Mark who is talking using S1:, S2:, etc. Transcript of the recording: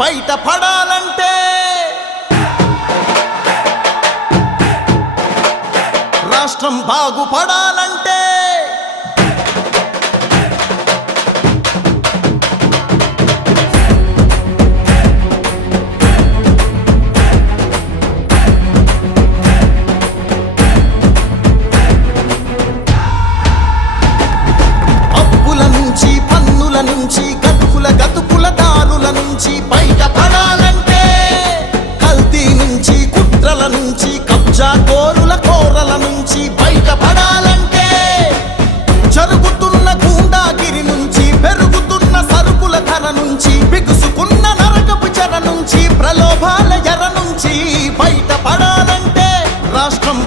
S1: బయటపడాలంటే రాష్ట్రం బాగుపడాలంటే. అప్పుల నుంచి పన్నుల నుంచి గతుకుల గతుకుల నుంచి కుట్రల నుంచి కబ్జా కోరుల కోరల నుంచి బయటపడాలంటే జరుగుతున్న గుండాగిరి నుంచి పెరుగుతున్న సరుకుల ధర నుంచి బిగుసుకున్న నరకపు చెర నుంచి ప్రలోభాల ఎర నుంచి బయటపడాలంటే రాష్ట్రం